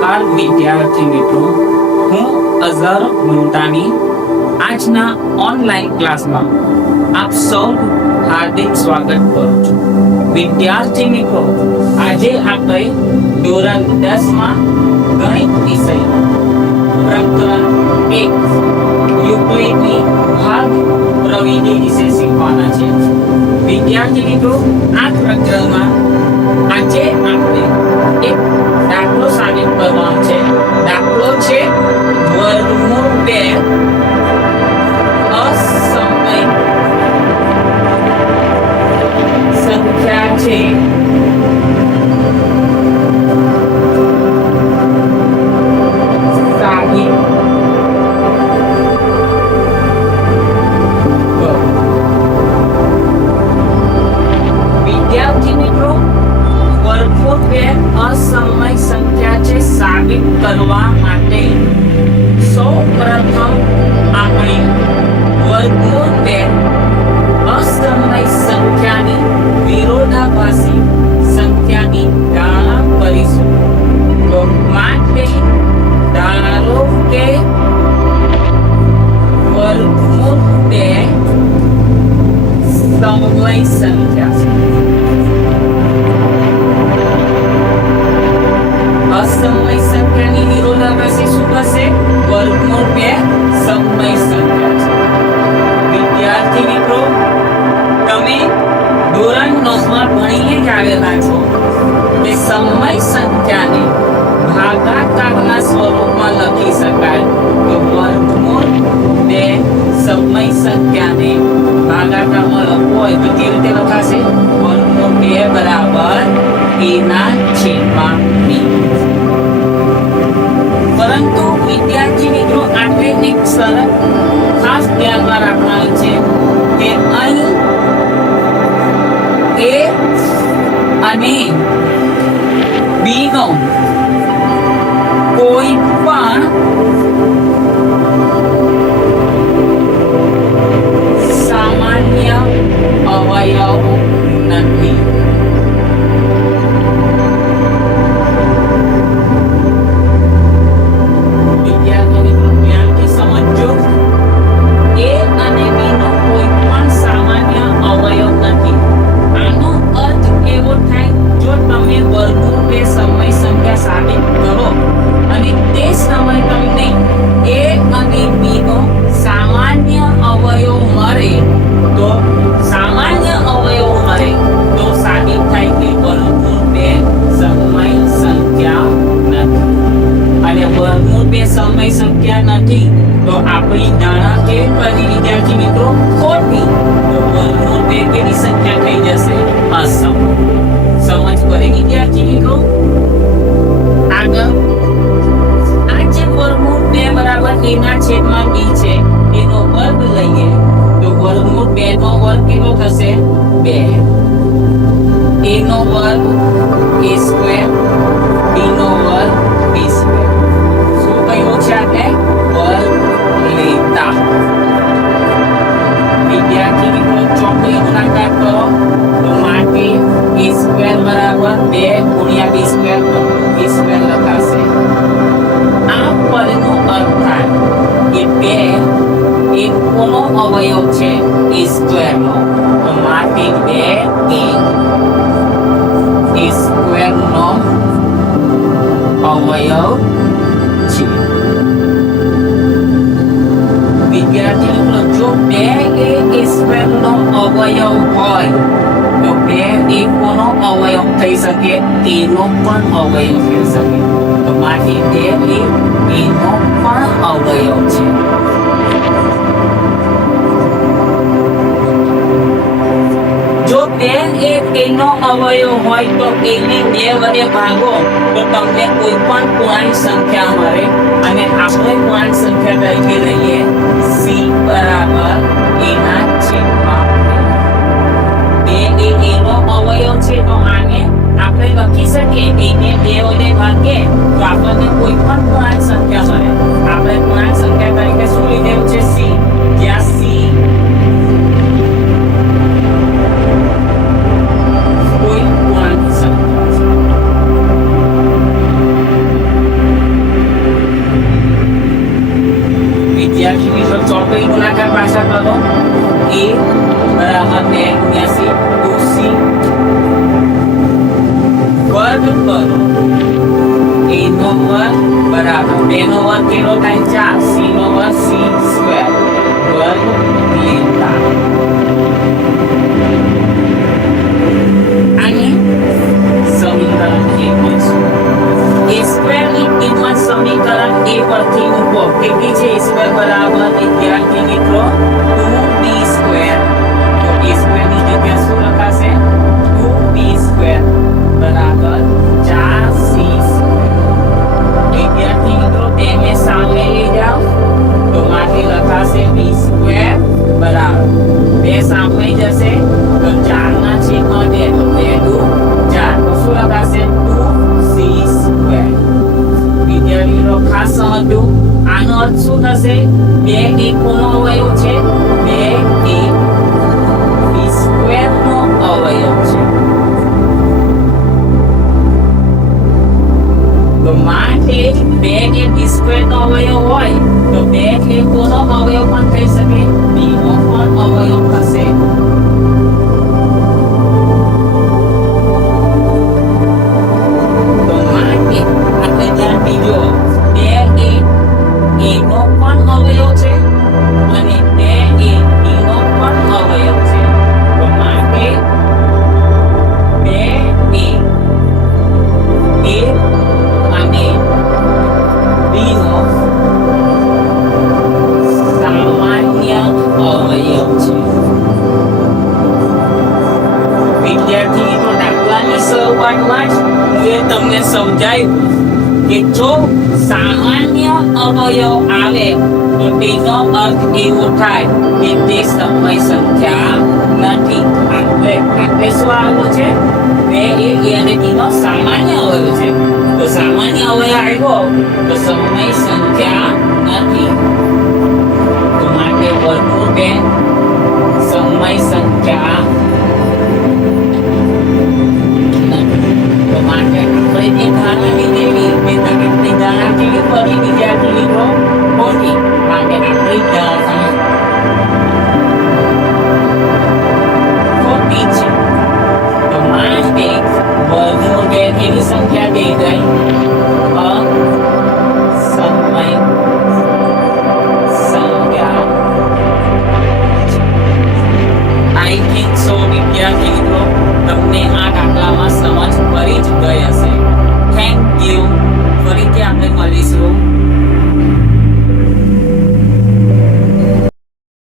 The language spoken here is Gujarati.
નમસ્કાર વિદ્યાર્થી મિત્રો, હું અઝહર મુલતાની આજના ઓનલાઈન ક્લાસમાં આપ સૌનું હાર્દિક સ્વાગત કરું છું. વિદ્યાર્થી મિત્રો, આજે આપણે ધોરણ 10 માં ગણિત વિષયમાં પ્રકરણ 1 યુક્લિડની ભાગ પ્રવિધિ વિશે શીખવાના છે. વિદ્યાર્થી મિત્રો, આ પ્રકરણમાં આજે આપણે એક દાખલો સાબિત કરવાનો છે. દાખલો છે વર્ગમૂળ 2 અસમય સંખ્યા છે સાબિત કરો. વિદ્યાર્થી મિત્રો, વર્ગમૂળ 2 અસમય સંખ્યા છે સાબિત કરવા માટે સૌપ્રથમ આપણે વર્ગમૂળ 2 અસમય સંખ્યાની વિરોધાભાસી સંખ્યાની ધારણા કરીશું. તો માટે ધારો કે વર્ગમૂળ 2 સમય સંખ્યા છે. અસમય સંખ્યાની વિરોધાભાસી શું થશે? વર્ગમૂળ 2 સમય સંખ્યા છે. વિદ્યાર્થી મિત્રો, તમે ધોરણ 9 માં ભણીને જ આવેલા છો કે સમય સંખ્યાને ભાગાકારના સ્વરૂપમાં લખી શકાય. તો વર્ગમૂળ 2 સમય સંખ્યાને ભાગાકારમાં લખવું હોય તો કેવી રીતે લખાશે? વર્ગમૂળ 2 બરાબર a/b. પરંતુ વિદ્યાર્થી મિત્રો, આપણે એક શરત ખાસ ધ્યાનમાં રાખવાની છે કે અહીં a અને b નો કોઈ પણ સામાન્ય અવયવ નથી. સાબિત કરો અને તે સમય તમને a અને b નો સામાન્ય અવયવ મળે તો સાબિત થાય કે વર્ગમૂળ 2 સમય સંખ્યા નથી. અને વર્ગમૂળ 2 સમય સંખ્યા નથી તો આપણી ધારણા કેવી બની વિદ્યાર્થી મિત્રો? ખોટી. તો વર્ગમૂળ 2 કેવી સંખ્યા થઈ જશે? અસમય. સમજ પડી વિદ્યાર્થી મિત્રો? આગળ આ જે વર્ગમૂળ 2 બરાબર a ના છેદમાં b છે એનો વર્ગ લઈએ તો વર્ગમૂળ 2 નો વર્ગ કેટલો થશે? 2. a નો વર્ગ a સ્ક્વેર, b નો વર્ગ b સ્ક્વેર. શું કહ્યું છે આપણે? વર્ગ લેતા. વિદ્યાર્થી મિત્રો, ચોકડી ગુણાકાર કરો તો માટે a સ્ક્વેર બરાબર 2 ગુણ્યા b સ્ક્વેર સ્ક્વેર લખાશે. આ પદનો અર્થ થાય કે 2 એ કોનો અવયવ છે? a સ્ક્વેર નો. તો માટે 2 એ સ્ક્વેર નો અવયવ છે. વિદ્યાર્થી મિત્રો, જો 2 એ સ્ક્વેર નો અવયવ હોય તો 2 એ કોનો અવયવ થઈ શકે? તેનો પણ અવયવ થઈ શકે. તો માટે 2 એ એનો પણ અવયવ છે. જો 2 એ એનો અવયવ હોય તો એને 2 વડે ભાગો તો તમને કોઈ પણ પૂર્ણાંક સંખ્યા મળે. અને આપણે પૂર્ણાંક સંખ્યા તરીકે લઈએ c બરાબર a ના છેદમાં 2 એ એનો અવયવ છે તો આને આપણે લખી શકીએ એને 2 વડે ભાગીએ તો આપણને કોઈ પણ પૂર્ણાંક સંખ્યા મળે. આપણે પૂર્ણાંક સંખ્યા તરીકે શું લીધેલું છે? c. જ્યાં c કોઈ પૂર્ણાંક સંખ્યા છે. વર્ગ બરાબર 2 નો વર્ગ કેટલો થાય 4 c નો વર્ગ c સ્ક્વેર વર્ગ લેતા અને સમીકરણ 1 લઈશું a સ્ક્વેર ની કિંમત સમીકરણ a પરથી મૂકો કેટલી છે a સ્ક્વેર બરાબર વિદ્યાર્થી મિત્રો 2b સ્ક્વેર તો a સ્ક્વેર ની જગ્યાએ શું લખાશે 2b સ્ક્વેર બરાબર 4c વિદ્યાર્થી મિત્રો તેને સામે લઈ જાઓ તો માંથી લખાશે b સ્ક્વેર બરાબર 2 સામે જશે તો 4 ના છેદમાં 2 તો 2 દુ 4 તો શું લખાશે 2c સ્ક્વેર વિદ્યાર્થી મિત્રો ખાસ સમજો આનો અર્થ શું થશે 2 એ કોનો અવયવ છે 2 એ b સ્ક્વેર નો અવયવ છે તો માટે 2 એ b સ્ક્વેર નો અવયવ હોય તો 2 એ કોનો અવયવ પણ થઈ શકે b નો પણ અવયવ થશે તો માટે આપણે ધ્યાન દીજો 2 એ a નો પણ અવયવ છે અને 2 એ b નો પણ અવયવ છે તો માટે 2 એ અને b નો સામાન્ય અવયવ છે વિદ્યાર્થી મિત્રો દાખલાની શરૂઆતમાં જ મેં તમને સમજાવ્યું કે જો સામાન્ય અવયવ આવે તો તેનો અર્થ એવો થાય કે તે સમય સંખ્યા નથી આપણે શું આવ્યું છે 2 a અને b નો સામાન્ય અવયવ છે તો સામાન્ય અવયવ આવ્યો તો સમય સંખ્યા નથી તો માટે વર્ગમૂળ 2 સમય સંખ્યા નથી તો માટે આપણે જે ધારણા લીધેલી તે તકની ધારણા કેવી કરી વિદ્યાર્થી મિત્રો ખોટી માટે આપણી ધારણા ખોટી છે તો માટે વર્ગમૂળ 2 કેવી સંખ્યા થઈ ગઈ સમય સંખ્યા આઈ થિંક સો વિદ્યાર્થી મિત્રો તમને